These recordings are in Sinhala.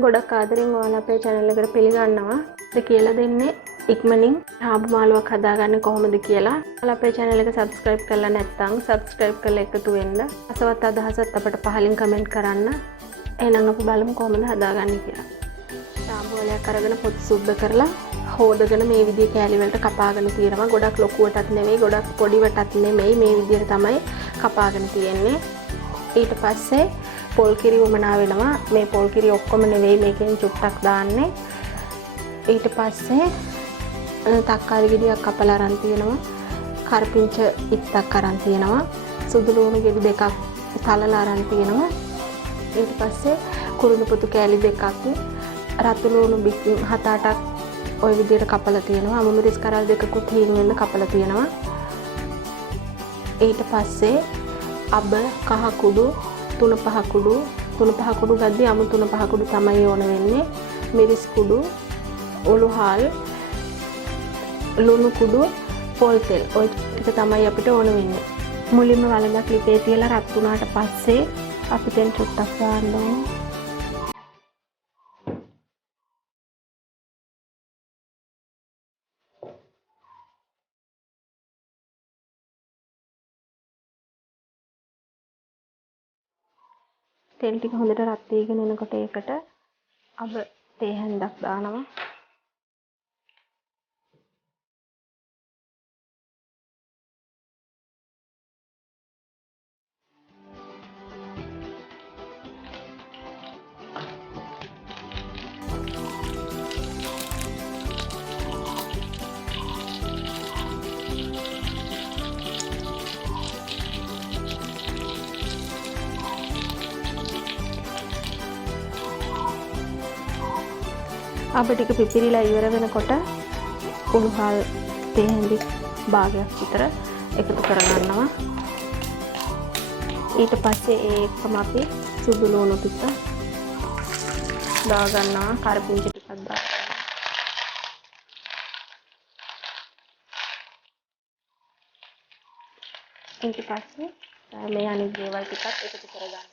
ගොඩක් ආදරෙන් ඔයාලා අපේ channel එකට පිළිගන්නවා. ඒ කියලා දෙන්නේ ඉක්මනින් රාබු මාළුවක් හදාගන්නේ කොහොමද කියලා. ඔයාලා අපේ channel එක subscribe කරලා නැත්නම් subscribe කරලා එකතු වෙන්න. අසවත් අදහසත් අපට පහලින් comment කරන්න. එහෙනම් අපි බලමු කොහොමද හදාගන්නේ කියලා. රාබු වලයක් අරගෙන පොත් සුද්ධ කරලා හොදගෙන මේ විදිහේ කෑලි වලට කපාගෙන තියෙනවා. ගොඩක් ලොකුවටත් නෙවෙයි, ගොඩක් පොඩිවටත් නෙමෙයි. මේ විදිහට තමයි කපාගෙන තියෙන්නේ. ඊට පස්සේ පොල් කිරි උමනා වෙනවා. මේ පොල් කිරි ඔක්කොම නෙවෙයි, මේකෙන් චුට්ටක් දාන්නේ. ඊට පස්සේ තක්කාලි ගෙඩියක් කපලා අරන් තියෙනවා. කරපිංච ඉත්තක් අරන් තියෙනවා. සුදු ලුණු ගෙඩි දෙකක් තලලා අරන් තියෙනවා. ඊට පස්සේ කුරුණු පුතු කෑලි දෙකක්, රතු ලුණු 7-8ක් ওই විදිහට කපලා තියෙනවා. අමු මිරිස් කරල් දෙකකුත් හීන වෙන්න කපලා තියෙනවා. ඊට පස්සේ අබ කහ කුඩු 3-5 කුඩු ගද්දී අමු 3-5 කුඩු තමයි ඕන වෙන්නේ. මිරිස් කුඩු, උළුහල්, ලුණු කුඩු, පොල් තෙල් ඔය ටික තමයි අපිට ඕන වෙන්නේ. මුලින්ම වලඳක් ලිපේ තියලා රත් වුණාට පස්සේ අපි දැන් චුට්ටක් දාන්න ඕනේ. තෙල් ටික හොඳට රත් වීගෙන එනකොට ඒකට අබ තේ හැන්දක් දානවා. අබ ටික පිපිරිලා ඉවර වෙනකොට උණුහල් තේ හැඳි භාගයක් විතර එකතු කරගන්නවා. ඊට පස්සේ ඒකම අපි සුදු ලුණු ටික දා ගන්නවා. කරපිංච ටිකක් දානවා. ඊට පස්සේ මේ අනිත් දේවල් ටිකත් එකතු කරගන්නවා.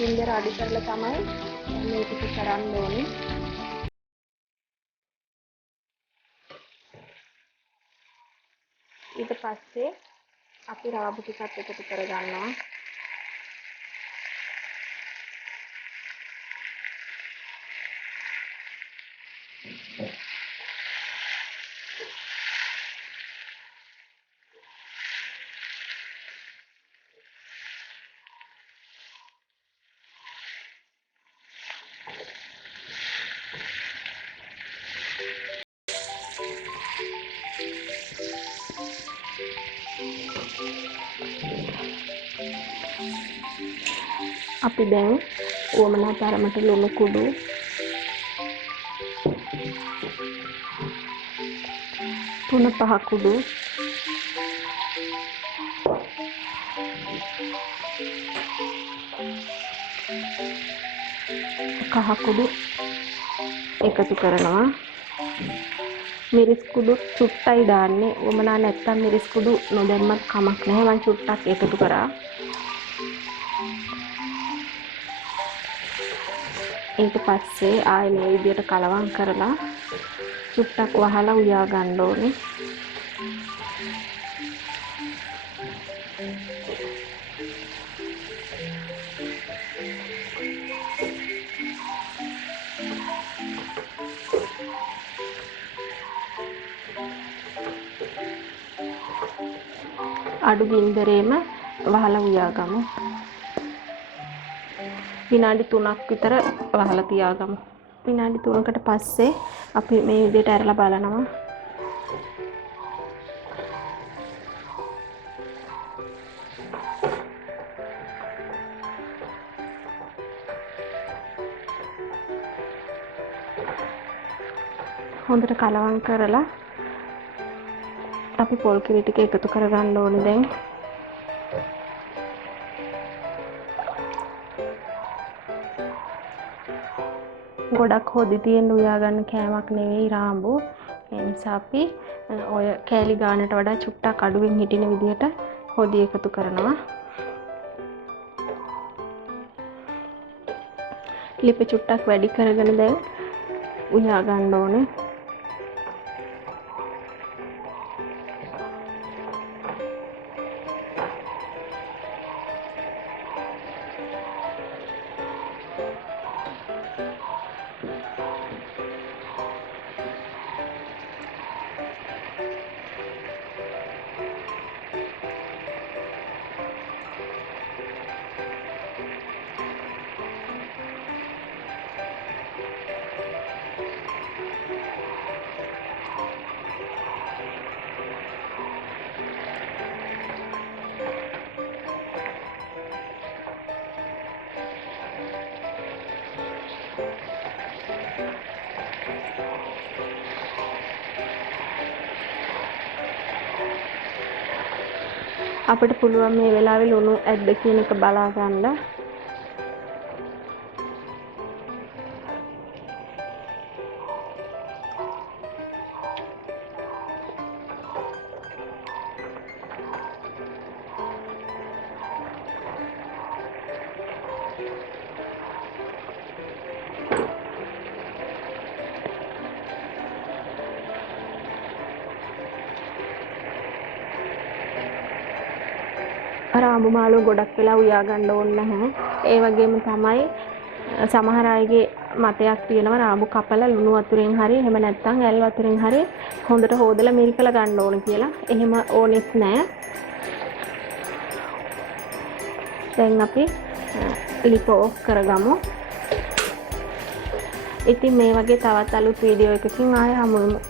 ගින්දර අඩු කරලා තමයි මේ ටික කරන්න ඕනේ. ඊට පස්සේ අපි රාබු ටිකත් එකතු කරගන්නවා. අපි දැන් වමනා තරමට ලුණු කුඩු, තුන පහ කුඩු, කහ කුඩු එකතු කරනවා. මිරිස් කුඩු චුට්ටයි දාන්නේ. වමනා නැත්තම් මිරිස් කුඩු නොදැම්මත් කමක් නැහැ. මම චුට්ටක් එකතු කරා. ඊට පස්සේ ආයෙ මේ විදිහට කලවම් කරලා චුට්ටක් වහලා උයා ගන්න ඕනේ. අඩු ගින්දරේම වහලා උයා ගමු. විනාඩි 3ක් විතර වහලා තියාගමු. විනාඩි 3කට පස්සේ අපි මේ විදිහට ඇරලා බලනවා. හොඳට කලවම් කරලා අපි පොල් කිරි ටික එකතු කරගන්න ඕනේ දැන්. ගොඩක් හොදි තියෙන්න උයා ගන්න කෑමක් නෙවෙයි රාඹු. ඒ නිසා අපි ඔය කෑලි ගානට වඩා චුට්ටක් අඩුවෙන් හිටින විදිහට හොදි එකතු කරනවා. ලිප චුට්ටක් වැඩි කරගෙන දැන් උයා ගන්න ඕනේ. අපිට පුළුවන් මේ වෙලාවේ ලුණු ඇද්ද කියන එක බලා ගන්න. රාඹු මාළුව ගොඩක් වෙලා උයා ගන්න ඕනේ නැහැ. ඒ වගේම තමයි සමහර අයගේ මතයක් තියෙනවා රාඹු කපලා ලුණු වතුරෙන් හරි එහෙම නැත්නම් ඇල් වතුරෙන් හරි හොඳට හොදලා මිරිකලා ගන්න ඕනේ කියලා. එහෙම ඕනෙත් නැහැ. දැන් අපි ලිප ඔෆ් කරගමු. ඉතින් මේ වගේ තවත් අලුත් වීඩියෝ එකකින් ආයෙ හමු වෙමු.